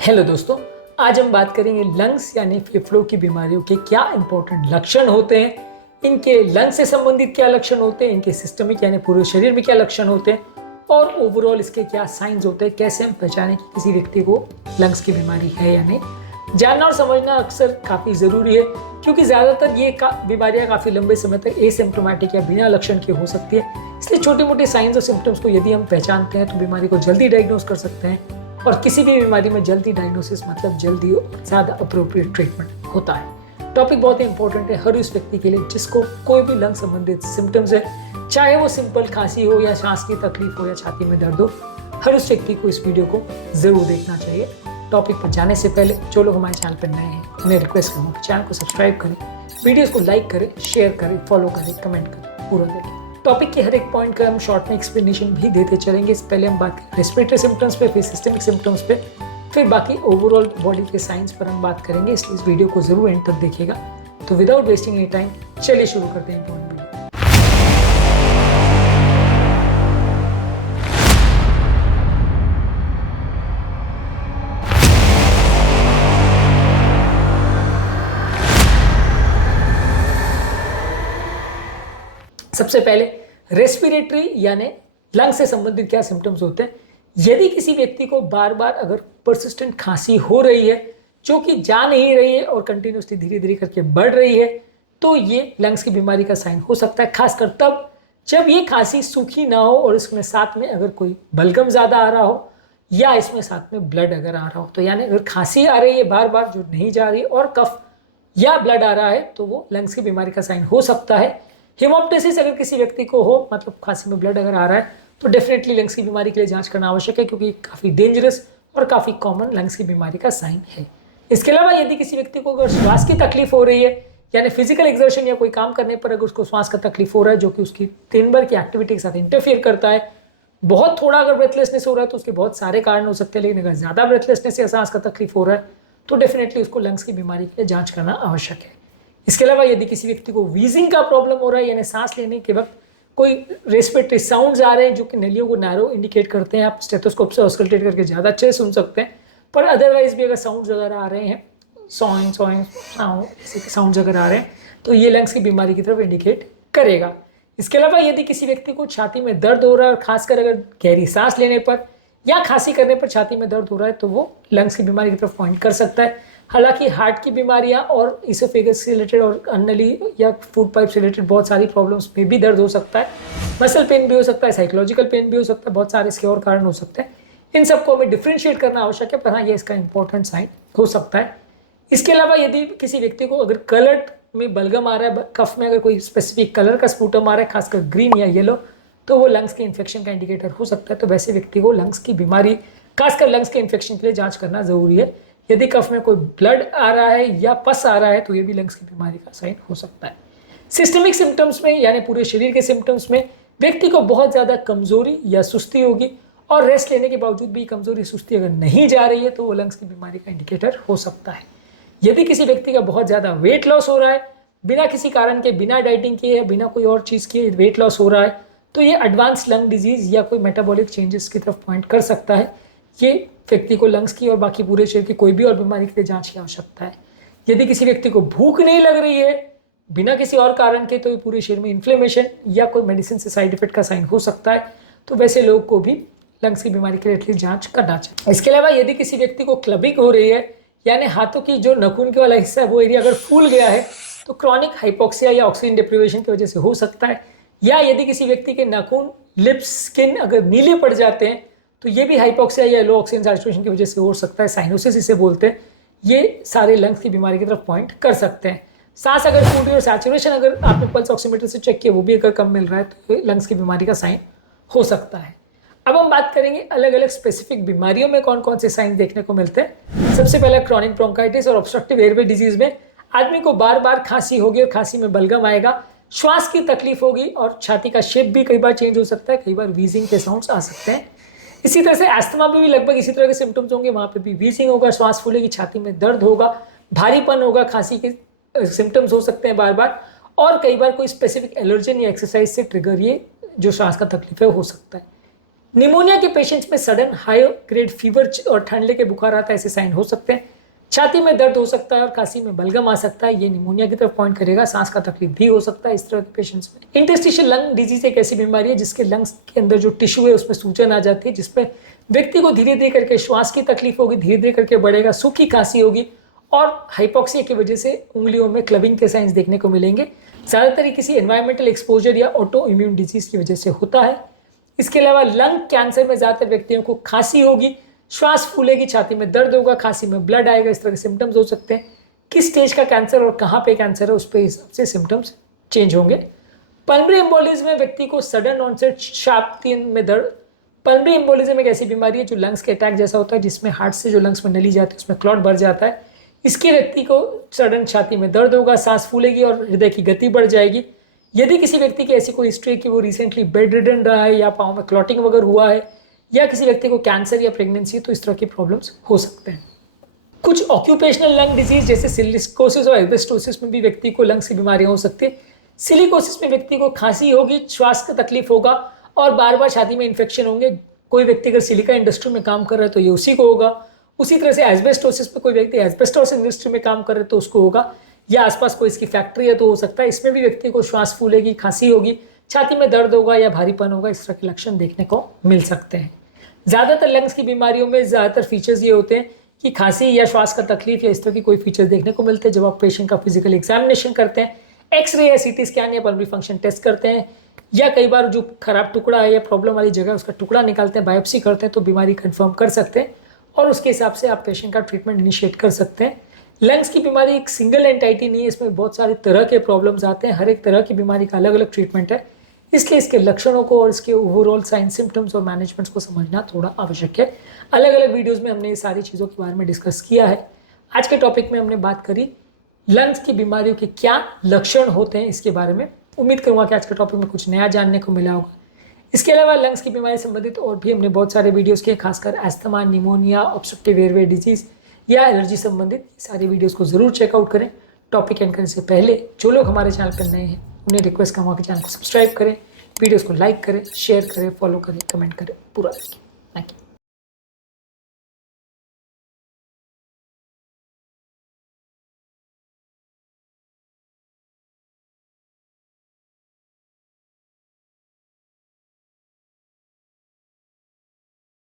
Hello दोस्तों, आज हम बात करेंगे लंग्स यानी फेफड़ों की बीमारियों के क्या इंपॉर्टेंट लक्षण होते हैं, इनके लंग्स से संबंधित क्या लक्षण होते हैं, इनके सिस्टमिक यानी पूरे शरीर में क्या लक्षण होते हैं और ओवरऑल इसके क्या साइंस होते हैं, कैसे हम पहचानें कि किसी व्यक्ति को लंग्स की बीमारी है या नहीं। जानना और समझना अक्सर काफ़ी ज़रूरी है क्योंकि ज़्यादातर ये बीमारियाँ काफ़ी लंबे समय तक एसिम्प्टोमेटिक या बिना लक्षण के हो सकती है। इसलिए छोटी मोटी साइंस और सिम्टम्स को यदि हम पहचानते हैं तो बीमारी को जल्दी डायग्नोज कर सकते हैं और किसी भी बीमारी में जल्दी डायग्नोसिस मतलब जल्दी और ज़्यादा अप्रोप्रिएट ट्रीटमेंट होता है। टॉपिक बहुत ही इंपॉर्टेंट है हर उस व्यक्ति के लिए जिसको कोई भी लंग संबंधित सिम्टम्स है, चाहे वो सिंपल खांसी हो या सांस की तकलीफ हो या छाती में दर्द हो। हर उस व्यक्ति को इस वीडियो को ज़रूर देखना चाहिए। टॉपिक पर जाने से पहले जो लोग हमारे चैनल पर नए हैं उन्हें रिक्वेस्ट करूँगा चैनल को सब्सक्राइब करें, वीडियोज़ को लाइक करें, शेयर करें, फॉलो करें, कमेंट करें, पूरा देखें। टॉपिक के हर एक पॉइंट का हम शॉर्ट में एक्सप्लेनेशन भी देते चलेंगे। इस पहले हम बात करें रेस्पिरेटरी सिम्टम्स पे, फिर सिस्टमिक सिम्टम्स पे, फिर बाकी ओवरऑल बॉडी के साइंस पर हम बात करेंगे। इसलिए इस वीडियो को जरूर एंड तक देखिएगा। तो विदाउट वेस्टिंग एनी टाइम चलिए शुरू करते हैं इंपॉर्टेंट वीडियो। सबसे पहले रेस्पिरेटरी यानी लंग से संबंधित क्या सिम्टम्स होते हैं। यदि किसी व्यक्ति को बार बार अगर परसिस्टेंट खांसी हो रही है जो कि जा नहीं रही है और कंटिन्यूसली धीरे धीरे करके बढ़ रही है तो ये लंग्स की बीमारी का साइन हो सकता है। खासकर तब जब ये खांसी सूखी ना हो और इसमें साथ में अगर कोई बलगम ज़्यादा आ रहा हो या इसमें साथ में ब्लड अगर आ रहा हो। तो यानी अगर खांसी आ रही है बार बार जो नहीं जा रही और कफ या ब्लड आ रहा है तो वो लंग्स की बीमारी का साइन हो सकता है। हेमोप्टाइसिस अगर किसी व्यक्ति को हो मतलब खांसी में ब्लड अगर आ रहा है तो डेफिनेटली लंग्स की बीमारी के लिए जांच करना आवश्यक है क्योंकि काफ़ी डेंजरस और काफ़ी कॉमन लंग्स की बीमारी का साइन है। इसके अलावा यदि किसी व्यक्ति को अगर श्वास की तकलीफ हो रही है यानी फिजिकल एक्सर्शन या कोई काम करने पर अगर उसको श्वास का तकलीफ हो रहा है जो कि उसकी दिन भर की एक्टिविटी के साथ इंटरफियर करता है, बहुत थोड़ा अगर ब्रेथलेसनेस हो रहा है तो उसके बहुत सारे कारण हो सकते हैं, लेकिन अगर ज़्यादा ब्रेथलेसनेस या सांस का तकलीफ हो रहा है तो डेफिनेटली उसको लंग्स की बीमारी के लिए जाँच करना आवश्यक है। इसके अलावा यदि किसी व्यक्ति को वीजिंग का प्रॉब्लम हो रहा है यानी सांस लेने के वक्त कोई रेस्पिरेटरी साउंड्स आ रहे हैं जो कि नलियों को नैरो इंडिकेट करते हैं, आप स्टेथोस्कोप से ऑस्कल्टेट करके ज़्यादा अच्छे से सुन सकते हैं। पर अदरवाइज भी अगर साउंड्स वगैरह आ रहे हैं, सॉइंग सॉइंग साउंड्स अगर आ रहे हैं तो ये लंग्स की बीमारी की तरफ इंडिकेट करेगा। इसके अलावा यदि किसी व्यक्ति को छाती में दर्द हो रहा है और खासकर अगर गहरी सांस लेने पर या खांसी करने पर छाती में दर्द हो रहा है तो वो लंग्स की बीमारी की तरफ पॉइंट कर सकता है। हालांकि हार्ट की बीमारियां और इसोफेगस से रिलेटेड और अन्नली या फूड पाइप से रिलेटेड बहुत सारी प्रॉब्लम्स में भी दर्द हो सकता है, मसल पेन भी हो सकता है, साइकोलॉजिकल पेन भी हो सकता है, बहुत सारे इसके और कारण हो सकते हैं। इन सबको हमें डिफ्रेंशिएट करना आवश्यक है, पर हाँ ये इसका इंपॉर्टेंट साइन हो सकता है। इसके अलावा यदि किसी व्यक्ति को अगर कलर में बलगम आ रहा है, कफ में अगर कोई स्पेसिफिक कलर का स्पूटम आ रहा है खासकर ग्रीन या येलो तो वो लंग्स के इन्फेक्शन का इंडिकेटर हो सकता है। तो वैसे व्यक्ति को लंग्स की बीमारी खासकर लंग्स के इन्फेक्शन के लिए जांच करना जरूरी है। यदि कफ में कोई ब्लड आ रहा है या पस आ रहा है तो ये भी लंग्स की बीमारी का साइन हो सकता है। सिस्टमिक सिम्टम्स में यानी पूरे शरीर के सिम्टम्स में व्यक्ति को बहुत ज़्यादा कमजोरी या सुस्ती होगी और रेस्ट लेने के बावजूद भी कमजोरी सुस्ती अगर नहीं जा रही है तो वो लंग्स की बीमारी का इंडिकेटर हो सकता है। यदि किसी व्यक्ति का बहुत ज़्यादा वेट लॉस हो रहा है बिना किसी कारण के, बिना डाइटिंग के या बिना कोई और चीज़ के वेट लॉस हो रहा है तो ये एडवांस लंग डिजीज़ या कोई मेटाबॉलिक चेंजेस की तरफ पॉइंट कर सकता है। ये व्यक्ति को लंग्स की और बाकी पूरे शरीर की कोई भी और बीमारी के लिए जांच की आवश्यकता है। यदि किसी व्यक्ति को भूख नहीं लग रही है बिना किसी और कारण के तो पूरे शरीर में इन्फ्लेमेशन या कोई मेडिसिन से साइड इफेक्ट का साइन हो सकता है। तो वैसे लोग को भी लंग्स की बीमारी के लिए एटलीस्ट जांच करना चाहिए। इसके अलावा यदि किसी व्यक्ति को क्लबिंग हो रही है यानी हाथों की जो नाखून के वाला हिस्सा है वो एरिया अगर फूल गया है तो क्रॉनिक हाइपोक्सिया या ऑक्सीजन डिप्रीवेशन की वजह से हो सकता है। या यदि किसी व्यक्ति के नाखून, लिप्स, स्किन अगर नीले पड़ जाते हैं तो ये भी हाइपोक्सिया या लो ऑक्सीजन सैचुरेशन की वजह से हो सकता है। साइनोसिस इसे बोलते हैं। ये सारे लंग्स की बीमारी की तरफ पॉइंट कर सकते हैं। सांस अगर फूटी और सैचुरेशन अगर आपने पल्स ऑक्सीमीटर से चेक किया वो भी अगर कम मिल रहा है तो लंग्स की बीमारी का साइन हो सकता है। अब हम बात करेंगे अलग अलग स्पेसिफिक बीमारियों में कौन कौन से साइन देखने को मिलते हैं। सबसे पहला क्रॉनिक ब्रोंकाइटिस और ऑब्स्ट्रक्टिव एयरवे डिजीज में आदमी को बार बार खांसी होगी और खांसी में बलगम आएगा, श्वास की तकलीफ होगी और छाती का शेप भी कई बार चेंज हो सकता है, कई बार वीजिंग के साउंड्स आ सकते हैं। इसी तरह से एस्थमा में भी लगभग इसी तरह के सिम्टम्स होंगे, वहाँ पे भी वीजिंग होगा, श्वास फूलेगी, छाती में दर्द होगा, भारीपन होगा, खांसी के सिम्टम्स हो सकते हैं बार बार और कई बार कोई स्पेसिफिक एलर्जन या एक्सरसाइज से ट्रिगर ये जो श्वास का तकलीफ है हो सकता है। निमोनिया के पेशेंट्स में सडन हाई ग्रेड फीवर और ठंड के बुखार आता है, ऐसे साइन हो सकते हैं। छाती में दर्द हो सकता है और खांसी में बलगम आ सकता है, ये निमोनिया की तरफ पॉइंट करेगा। सांस का तकलीफ भी हो सकता है इस तरह के पेशेंट्स में। इंटरस्टिशियल लंग डिजीज एक ऐसी बीमारी है जिसके लंग्स के अंदर जो टिश्यू है उसमें सूजन आ जाती है, जिसमें व्यक्ति को धीरे धीरे करके श्वास की तकलीफ होगी, धीरे धीरे करके बढ़ेगा, सूखी खांसी होगी और हाइपोक्सिया की वजह से उंगलियों में क्लबिंग के साइंस देखने को मिलेंगे। ज़्यादातर ये किसी एनवायरमेंटल एक्सपोजर या ऑटो इम्यून डिजीज की वजह से होता है। इसके अलावा लंग कैंसर में ज़्यादातर व्यक्तियों को खांसी होगी, श्वास फूलेगी, छाती में दर्द होगा, खांसी में ब्लड आएगा, इस तरह के सिम्टम्स हो सकते हैं। किस स्टेज का कैंसर और कहाँ पे कैंसर है उस पर हिसाब से सिम्टम्स चेंज होंगे। पल्मोनरी एम्बोलिज्म में व्यक्ति को सडन ऑनसेट छाती में दर्द। पल्मोनरी एम्बोलिज्म एक ऐसी बीमारी है जो लंग्स के अटैक जैसा होता है, जिसमें हार्ट से जो लंग्स में नली जाती है उसमें क्लॉट भर जाता है। इसके व्यक्ति को सडन छाती में दर्द होगा, सांस फूलेगी और हृदय की गति बढ़ जाएगी। यदि किसी व्यक्ति की ऐसी कोई हिस्ट्री है कि वो रिसेंटली बेड रिडन रहा है या पाँव में क्लॉटिंग वगैरह हुआ है या किसी व्यक्ति को कैंसर या प्रेगनेंसी, तो इस तरह की प्रॉब्लम्स हो सकते हैं। कुछ ऑक्यूपेशनल लंग डिजीज जैसे सिलिकोसिस और एस्बेस्टोसिस में भी व्यक्ति को लंग्स की बीमारियां हो सकती है। सिलिकोसिस में व्यक्ति को खांसी होगी, श्वास का तकलीफ होगा और बार बार छाती में इन्फेक्शन होंगे। कोई व्यक्ति अगर सिलिका इंडस्ट्री में काम कर रहा है तो ये उसी को होगा। उसी तरह से एस्बेस्टोसिस में कोई व्यक्ति एस्बेस्टोस इंडस्ट्री में काम कर रहे तो उसको होगा, या आसपास कोई इसकी फैक्ट्री है तो हो सकता है। इसमें भी व्यक्ति को श्वास फूलेगी, खांसी होगी, छाती में दर्द होगा या भारीपन होगा, इस तरह के लक्षण देखने को मिल सकते हैं। ज़्यादातर लंग्स की बीमारियों में ज़्यादातर फीचर्स ये होते हैं कि खांसी या श्वास का तकलीफ या इस तरह की कोई फीचर्स देखने को मिलते हैं जब आप पेशेंट का फिजिकल एग्जामिनेशन करते हैं, एक्सरे या सीटी स्कैन या पल्मोनरी फंक्शन टेस्ट करते हैं, या कई बार जो खराब टुकड़ा है या प्रॉब्लम वाली जगह उसका टुकड़ा निकालते हैं, बायोप्सी करते हैं, तो बीमारी कंफर्म कर सकते हैं और उसके हिसाब से आप पेशेंट का ट्रीटमेंट इनिशिएट कर सकते हैं। लंग्स की बीमारी एक सिंगल एंटाइटी नहीं है, इसमें बहुत सारे तरह के प्रॉब्लम्स आते हैं। हर एक तरह की बीमारी का अलग अलग ट्रीटमेंट है, इसलिए इसके लक्षणों को और इसके ओवरऑल साइन सिम्टम्स और मैनेजमेंट्स को समझना थोड़ा आवश्यक है। अलग अलग वीडियोस में हमने ये सारी चीज़ों के बारे में डिस्कस किया है। आज के टॉपिक में हमने बात करी लंग्स की बीमारियों के क्या लक्षण होते हैं इसके बारे में। उम्मीद करूँगा कि आज के टॉपिक में कुछ नया जानने को मिला होगा। इसके अलावा लंग्स की बीमारी संबंधित और भी हमने बहुत सारे वीडियोज़ किए, खासकर asthma, pneumonia, obstructive airway disease या एलर्जी संबंधित सारे वीडियोज़ को ज़रूर चेकआउट करें। टॉपिक एंड करने से पहले जो लोग हमारे चैनल पर नए हैं उन्हें रिक्वेस्ट करूँगा कि चैनल को सब्सक्राइब करें, वीडियोज़ को लाइक करें, शेयर करें, फॉलो करें, कमेंट करें, पूरा देखें। Thank you.